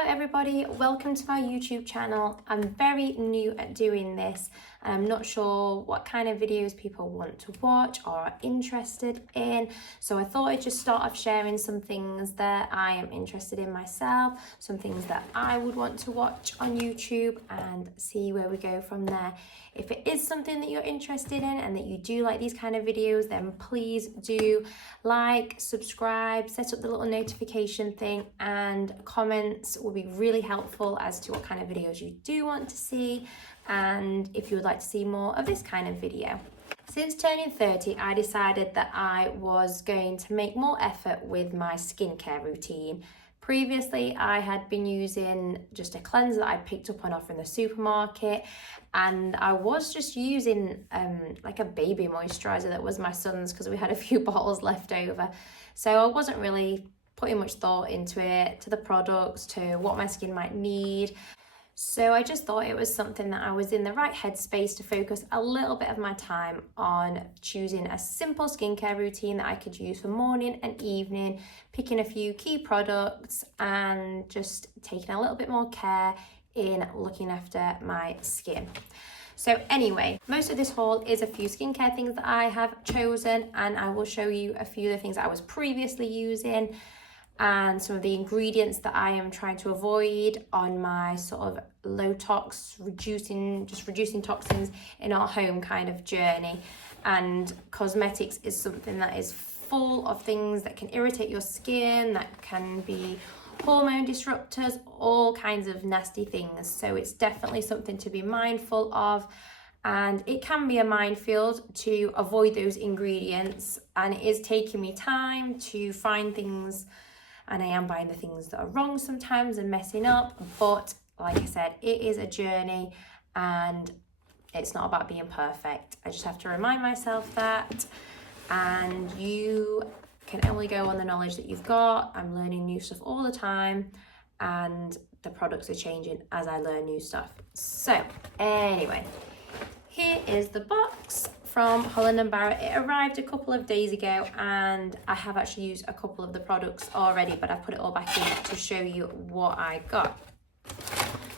Hello everybody, welcome to my YouTube channel. I'm very new at doing this and I'm not sure what kind of videos people want to watch or are interested in, so I thought I'd just start off sharing some things that I am interested in myself, some things that I would want to watch on YouTube, and see where we go from there. If it is something that you're interested in and that you do like these kind of videos, then please do like, subscribe, set up the little notification thing, and comments will be really helpful as to what kind of videos you do want to see and if you would like to see more of this kind of video. Since turning 30, I decided that I was going to make more effort with my skincare routine. Previously, I had been using just a cleanser that I picked up on offer in the supermarket, and I was just using like a baby moisturizer that was my son's because we had a few bottles left over. So I wasn't really putting much thought into it, to the products, to what my skin might need. So I just thought it was something that I was in the right headspace to focus a little bit of my time on choosing a simple skincare routine that I could use for morning and evening, picking a few key products and just taking a little bit more care in looking after my skin. So anyway, most of this haul is a few skincare things that I have chosen, and I will show you a few of the things that I was previously using and some of the ingredients that I am trying to avoid on my sort of low tox, reducing toxins in our home kind of journey. And cosmetics is something that is full of things that can irritate your skin, that can be hormone disruptors, all kinds of nasty things. So it's definitely something to be mindful of. And it can be a minefield to avoid those ingredients. And it is taking me time to find things, and I am buying the things that are wrong sometimes and messing up. But like I said, it is a journey and it's not about being perfect. I just have to remind myself that. And you can only go on the knowledge that you've got. I'm learning new stuff all the time and the products are changing as I learn new stuff. So anyway, here is the box from Holland and Barret. It arrived a couple of days ago and I have actually used a couple of the products already, but I put it all back in to show you what I got.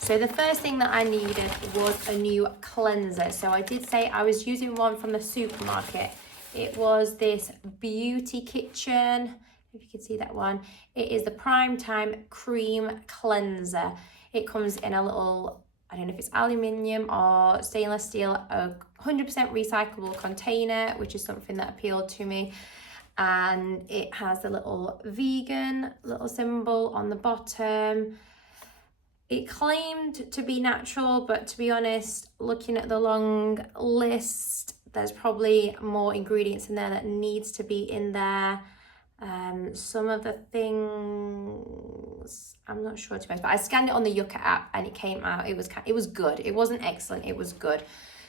So the first thing that I needed was a new cleanser. So I did say I was using one from the supermarket. It was this Beauty Kitchen, if you can see that one. It is the Prime Time Cream Cleanser. It comes in a little, I don't know if it's aluminium or stainless steel, a 100% recyclable container, which is something that appealed to me. And it has the little vegan little symbol on the bottom. It claimed to be natural, but to be honest, looking at the long list, there's probably more ingredients in there that needs to be in there. Some of the things, I'm not sure to be honest, but I scanned it on the Yucca app and it came out, it was good. It wasn't excellent, it was good.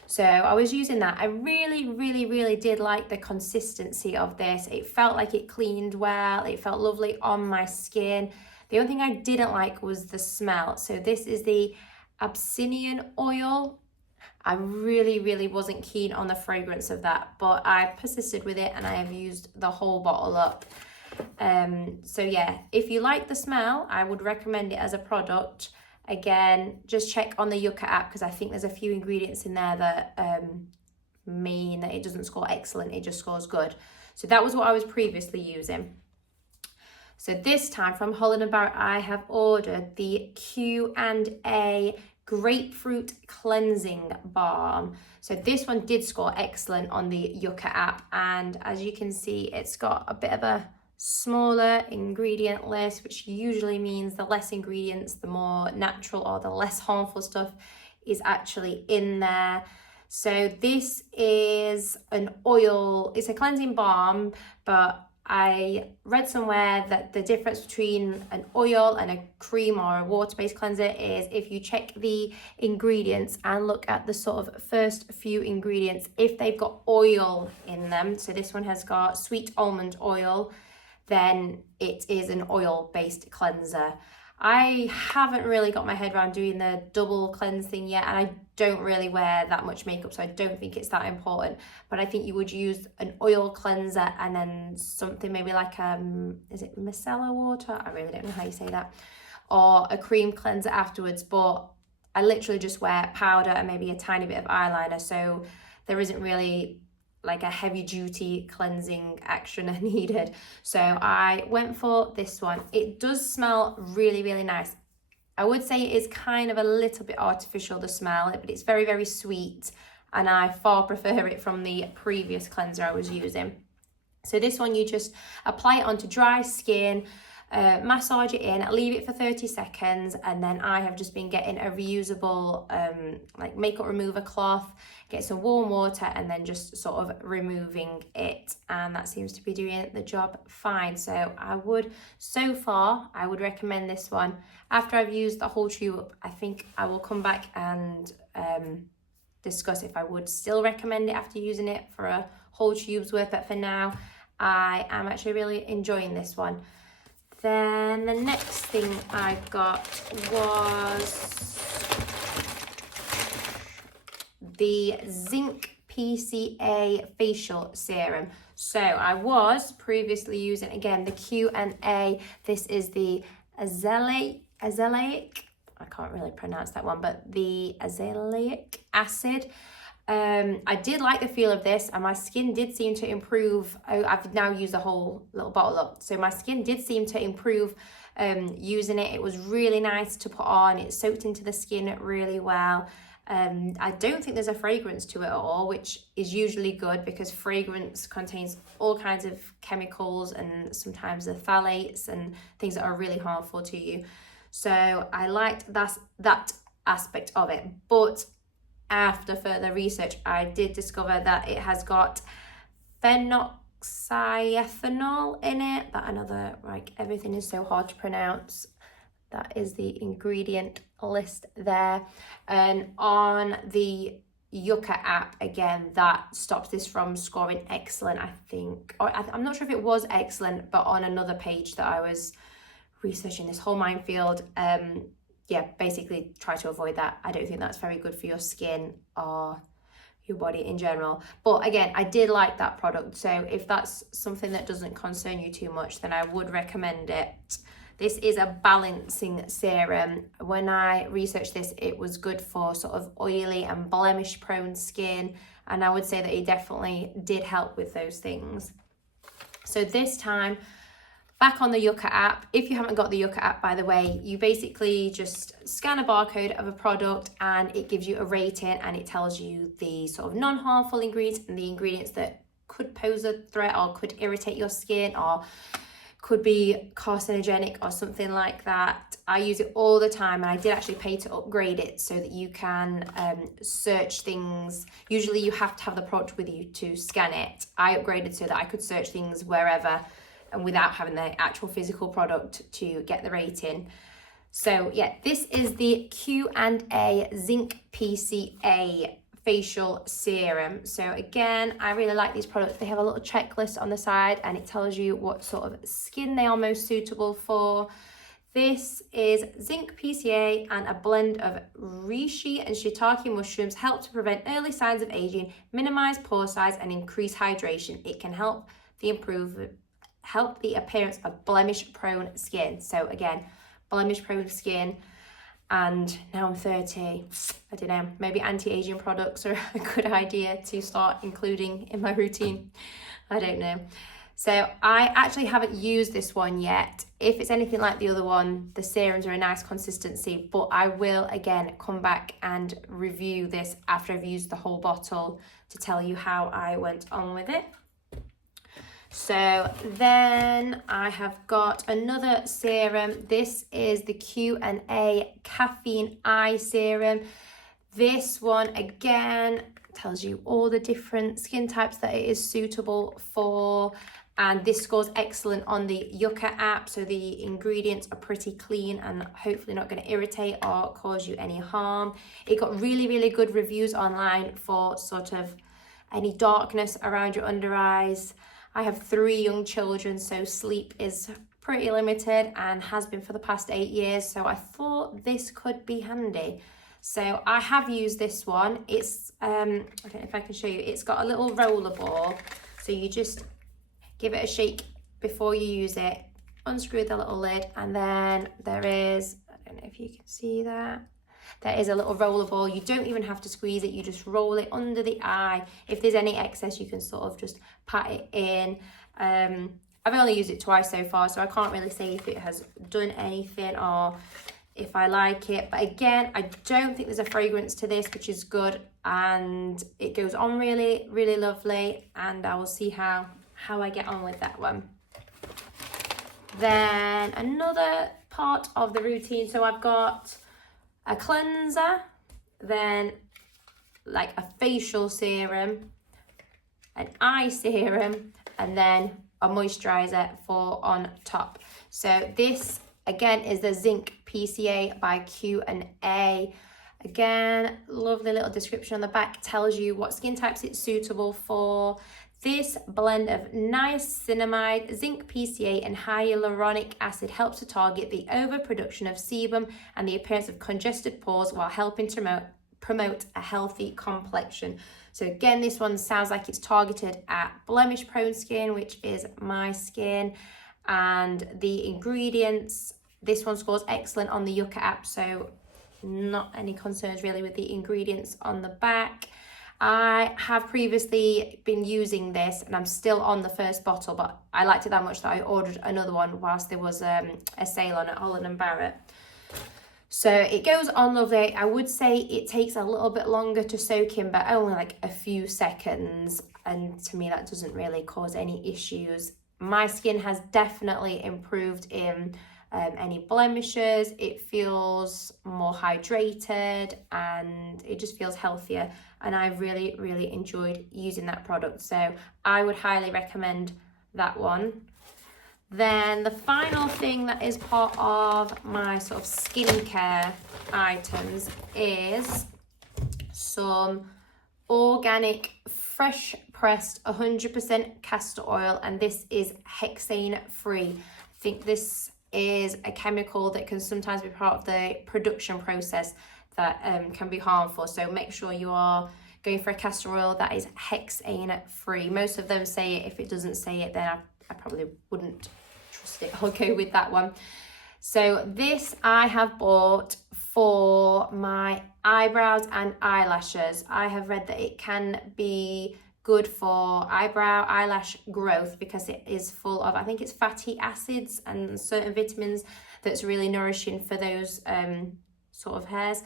So I was using that. I really did like the consistency of this. It felt like it cleaned well, it felt lovely on my skin. The only thing I didn't like was the smell. So this is the Abyssinian oil. I really wasn't keen on the fragrance of that, but I persisted with it and I have used the whole bottle up. So yeah, if you like the smell, I would recommend it as a product. Again, just check on the Yucca app because I think there's a few ingredients in there that mean that it doesn't score excellent, it just scores good. So that was what I was previously using. So this time from Holland and Barret, I have ordered the Q&A Grapefruit Cleansing Balm. So this one did score excellent on the Yucca app, and as you can see, it's got a bit of a smaller ingredient list, which usually means the less ingredients, the more natural or the less harmful stuff is actually in there. So this is an oil, it's a cleansing balm, but I read somewhere that the difference between an oil and a cream or a water-based cleanser is if you check the ingredients and look at the sort of first few ingredients, if they've got oil in them, so this one has got sweet almond oil, then it is an oil-based cleanser. I haven't really got my head around doing the double cleanse thing yet, and I don't really wear that much makeup, so I don't think it's that important. But I think you would use an oil cleanser and then something maybe like is it micellar water? I really don't know how you say that. or a cream cleanser afterwards, but I literally just wear powder and maybe a tiny bit of eyeliner, so there isn't really like a heavy duty cleansing action needed. So I went for this one. It does smell really, really nice. I would say it is kind of a little bit artificial, the smell, but it's very, very sweet, and I far prefer it from the previous cleanser I was using. So this one, you just apply it onto dry skin, massage it in, leave it for 30 seconds, and then I have just been getting a reusable like makeup remover cloth, get some warm water, and then just sort of removing it, and that seems to be doing the job fine. So so far I would recommend this one. After I've used the whole tube, I think I will come back and discuss if I would still recommend it after using it for a whole tube's worth, but for now I am actually really enjoying this one. Then the next thing I got was the Zinc PCA facial serum. So I was previously using, again, the Q&A. This is the azelaic, I can't really pronounce that one, but the azelaic acid. I did like the feel of this, and my skin did seem to improve. I've now used the whole little bottle up, so my skin did seem to improve using it. It was really nice to put on. It soaked into the skin really well. I don't think there's a fragrance to it at all, which is usually good because fragrance contains all kinds of chemicals and sometimes the phthalates and things that are really harmful to you. So I liked that aspect of it, but after further research, I did discover that it has got phenoxyethanol in it. That another, like, everything is so hard to pronounce. That is the ingredient list there. And on the Yucca app, again, that stops this from scoring excellent, I think. Or I'm not sure if it was excellent, but on another page that I was researching this whole minefield, yeah, basically try to avoid that. I don't think that's very good for your skin or your body in general. But again, I did like that product. So if that's something that doesn't concern you too much, then I would recommend it. This is a balancing serum. When I researched this, it was good for sort of oily and blemish prone skin. And I would say that it definitely did help with those things. So this time, back on the Yucca app. If you haven't got the Yucca app, by the way, you basically just scan a barcode of a product and it gives you a rating, and it tells you the sort of non-harmful ingredients and the ingredients that could pose a threat or could irritate your skin or could be carcinogenic or something like that. I use it all the time, and I did actually pay to upgrade it so that you can search things. Usually you have to have the product with you to scan it. I upgraded so that I could search things wherever and without having the actual physical product to get the rating. So yeah, this is the Q&A Zinc PCA facial serum. So again, I really like these products. They have a little checklist on the side and it tells you what sort of skin they are most suitable for. This is Zinc PCA, and a blend of reishi and shiitake mushrooms help to prevent early signs of aging, minimize pore size, and increase hydration. It can help the appearance of blemish-prone skin. So again, blemish-prone skin, and now I'm 30. I don't know, maybe anti-aging products are a good idea to start including in my routine. I don't know. So I actually haven't used this one yet. If it's anything like the other one, the serums are a nice consistency, but I will again come back and review this after I've used the whole bottle to tell you how I went on with it. So then I have got another serum. This is the Q&A Caffeine Eye Serum. This one again tells you all the different skin types that it is suitable for, and this scores excellent on the Yucca app, so the ingredients are pretty clean and hopefully not going to irritate or cause you any harm. It got really, really good reviews online for sort of any darkness around your under eyes. I have 3 young children, so sleep is pretty limited and has been for the past 8 years, so I thought this could be handy. So I have used this one. It's, I don't know if I can show you, it's got a little roller ball, so you just give it a shake before you use it, unscrew the little lid, and then there is, I don't know if you can see that, there is a little roller ball. You don't even have to squeeze it, you just roll it under the eye. If there's any excess, you can sort of just pat it in. I've only used it twice so far, so I can't really say if it has done anything or if I like it. But again, I don't think there's a fragrance to this, which is good, and it goes on really, really lovely, and I will see how I get on with that one. Then another part of the routine, so I've got a cleanser, then like a facial serum, an eye serum, and then a moisturizer for on top. So this again is the Zinc PCA by Q&A. Again, lovely little description on the back, tells you what skin types it's suitable for. This blend of niacinamide, zinc PCA and hyaluronic acid helps to target the overproduction of sebum and the appearance of congested pores while helping to promote a healthy complexion. So again, this one sounds like it's targeted at blemish prone skin, which is my skin. And the ingredients, this one scores excellent on the Yucca app, so not any concerns really with the ingredients on the back. I have previously been using this and I'm still on the first bottle, but I liked it that much that I ordered another one whilst there was a sale on at Holland and Barret. So it goes on lovely. I would say it takes a little bit longer to soak in, but only like a few seconds. And to me, that doesn't really cause any issues. My skin has definitely improved in any blemishes. It feels more hydrated and it just feels healthier. And I really, really enjoyed using that product. So I would highly recommend that one. Then the final thing that is part of my sort of skincare items is some organic, fresh pressed 100% castor oil, and this is hexane free. I think this is a chemical that can sometimes be part of the production process that can be harmful. So make sure you are going for a castor oil that is hexane free. Most of them say it. If it doesn't say it, then I probably wouldn't trust it. I'll go with that one. So this I have bought for my eyebrows and eyelashes. I have read that it can be good for eyelash growth because it is full of, I think it's fatty acids and certain vitamins that's really nourishing for those sort of hairs.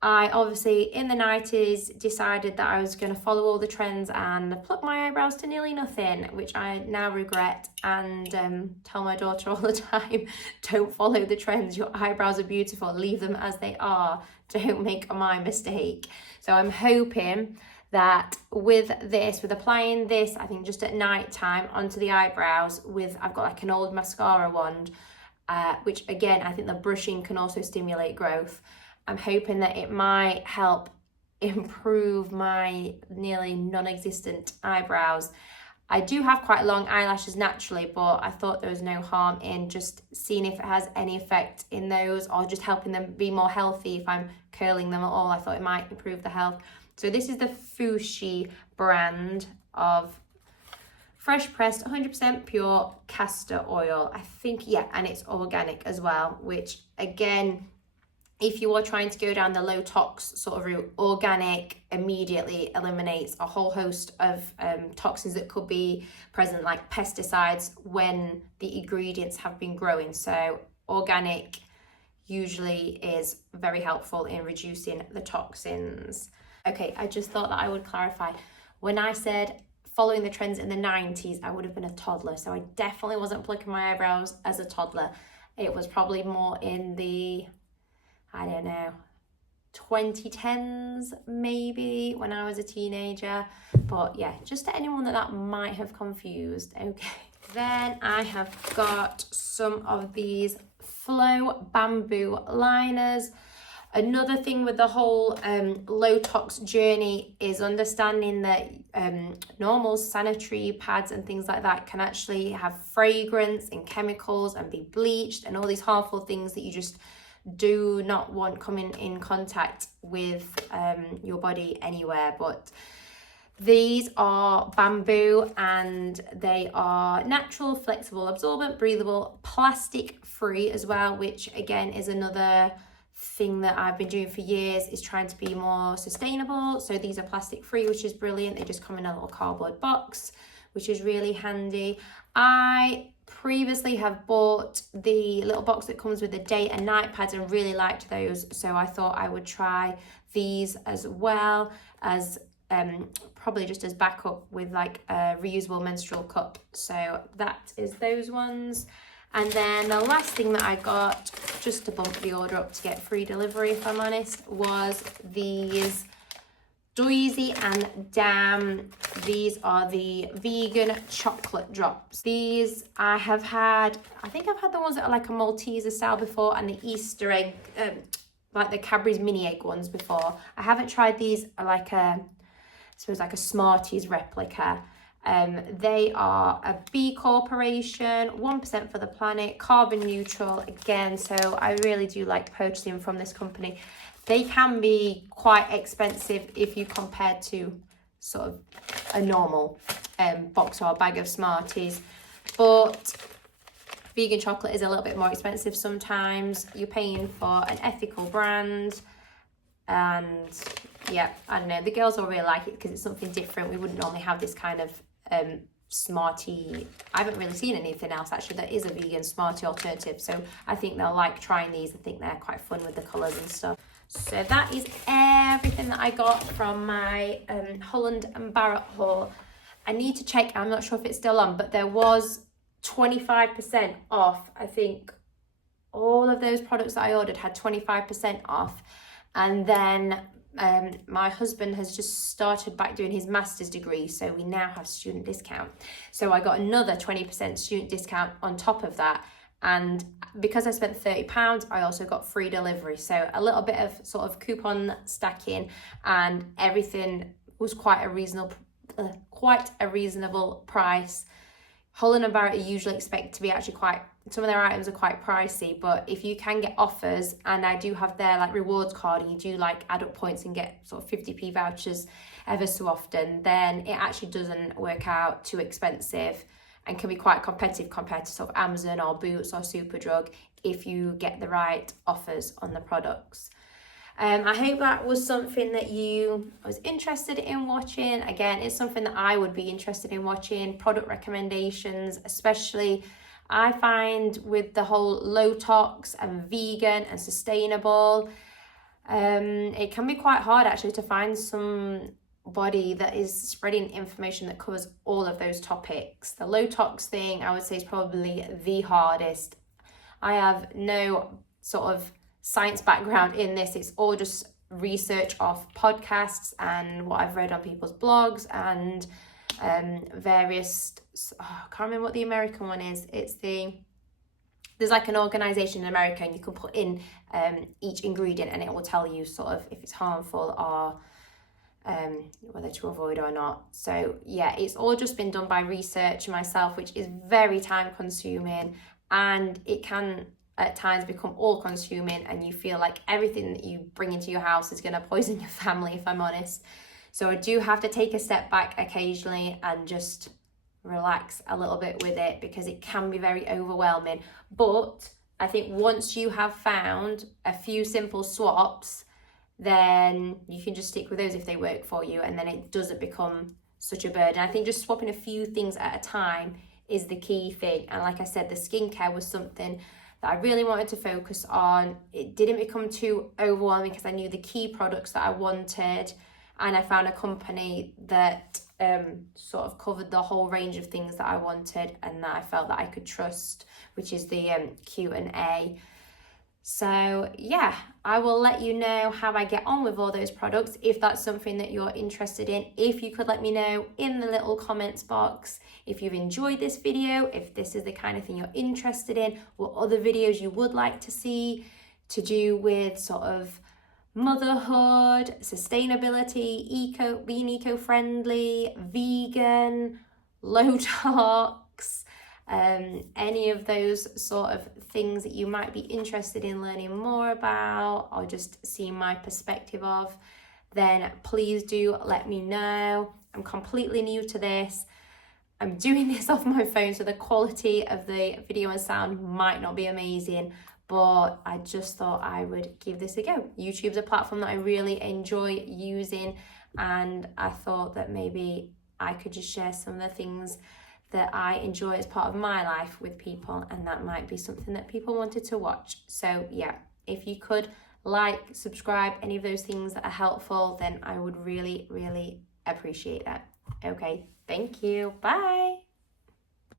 I obviously in the 90s decided that I was going to follow all the trends and pluck my eyebrows to nearly nothing, which I now regret and tell my daughter all the time, don't follow the trends. Your eyebrows are beautiful, leave them as they are, don't make my mistake. So I'm hoping that with applying this, I think just at night time onto the eyebrows I've got like an old mascara wand, which again, I think the brushing can also stimulate growth. I'm hoping that it might help improve my nearly non-existent eyebrows. I do have quite long eyelashes naturally, but I thought there was no harm in just seeing if it has any effect in those or just helping them be more healthy if I'm curling them at all. I thought it might improve the health. So this is the Fushi brand of fresh pressed 100% pure castor oil. I think, yeah, and it's organic as well, which again, if you are trying to go down the low tox sort of route, organic immediately eliminates a whole host of toxins that could be present, like pesticides, when the ingredients have been growing. So organic usually is very helpful in reducing the toxins. Okay, I just thought that I would clarify. When I said following the trends in the 90s, I would have been a toddler. So I definitely wasn't plucking my eyebrows as a toddler. It was probably more in the, I don't know, 2010s maybe, when I was a teenager. But yeah, just to anyone that might have confused. Okay, then I have got some of these Flow bamboo liners. Another thing with the whole low tox journey is understanding that normal sanitary pads and things like that can actually have fragrance and chemicals and be bleached and all these harmful things that you just do not want coming in contact with your body anywhere. But These are bamboo and they are natural, flexible, absorbent, breathable, plastic free as well, which again is another thing that I've been doing for years, is trying to be more sustainable. So these are plastic free, which is brilliant. They just come in a little cardboard box, which is really handy. I previously have bought the little box that comes with the day and night pads and really liked those, so I thought I would try these as well as probably just as backup with like a reusable menstrual cup. So that is those ones. And then the last thing that I got, just to bump the order up to get free delivery if I'm honest, was these Doisy and Dam. These are the vegan chocolate drops. These I have had, I think I've had the ones that are like a Malteser style before, and the Easter egg, like the Cadbury's mini egg ones before. I haven't tried these like a, I suppose like a Smarties replica. They are a B Corporation, 1% for the planet, carbon neutral again, so I really do like purchasing from this company. They can be quite expensive if you compare to sort of a normal box or a bag of Smarties, but vegan chocolate is a little bit more expensive sometimes. You're paying for an ethical brand, and yeah, I don't know, the girls will really like it because it's something different. We wouldn't normally have this kind of Smartie. I haven't really seen anything else actually that is a vegan Smartie alternative, so I think they'll like trying these. I think they're quite fun with the colours and stuff. So that is everything that I got from my Holland and Barret haul. I need to check, I'm not sure if it's still on, but there was 25% off. I think all of those products that I ordered had 25% off. And then my husband has just started back doing his master's degree, so we now have student discount. So I got another 20% student discount on top of that. And because I spent £30, I also got free delivery. So a little bit of sort of coupon stacking, and everything was quite a reasonable price. Holland and Barrett are usually expected to be actually quite, some of their items are quite pricey, but if you can get offers, and I do have their like rewards card, and you do like add up points and get sort of 50p vouchers ever so often, then it actually doesn't work out too expensive and can be quite competitive compared to sort of Amazon or Boots or Superdrug if you get the right offers on the products. I hope that was something that you was interested in watching. Again, it's something that I would be interested in watching, product recommendations, especially I find with the whole low tox and vegan and sustainable, it can be quite hard actually to find somebody that is spreading information that covers all of those topics. The low tox thing I would say is probably the hardest. I have no sort of science background in this. It's all just research off podcasts and what I've read on people's blogs and various, I can't remember what the American one is. There's like an organization in America, and you can put in each ingredient and it will tell you sort of if it's harmful or whether to avoid or not. So yeah, it's all just been done by research myself, which is very time consuming, and it can at times become all consuming, and you feel like everything that you bring into your house is going to poison your family, if I'm honest. So I do have to take a step back occasionally and just relax a little bit with it, because it can be very overwhelming. But I think once you have found a few simple swaps, then you can just stick with those if they work for you, and then it doesn't become such a burden. I think just swapping a few things at a time is the key thing. And like I said, the skincare was something that I really wanted to focus on. It didn't become too overwhelming because I knew the key products that I wanted, and I found a company that sort of covered the whole range of things that I wanted and that I felt that I could trust, which is the Q&A. So yeah, I will let you know how I get on with all those products if that's something that you're interested in. If you could let me know in the little comments box if you've enjoyed this video, if this is the kind of thing you're interested in, what other videos you would like to see to do with sort of motherhood, sustainability, being eco-friendly, vegan, low tox, any of those sort of things that you might be interested in learning more about or just seeing my perspective of, then please do let me know. I'm completely new to this. I'm doing this off my phone, so the quality of the video and sound might not be amazing, but I just thought I would give this a go. YouTube's a platform that I really enjoy using, and I thought that maybe I could just share some of the things that I enjoy as part of my life with people, and that might be something that people wanted to watch. So yeah, if you could like, subscribe, any of those things that are helpful, then I would really, really appreciate that. Okay, thank you. Bye.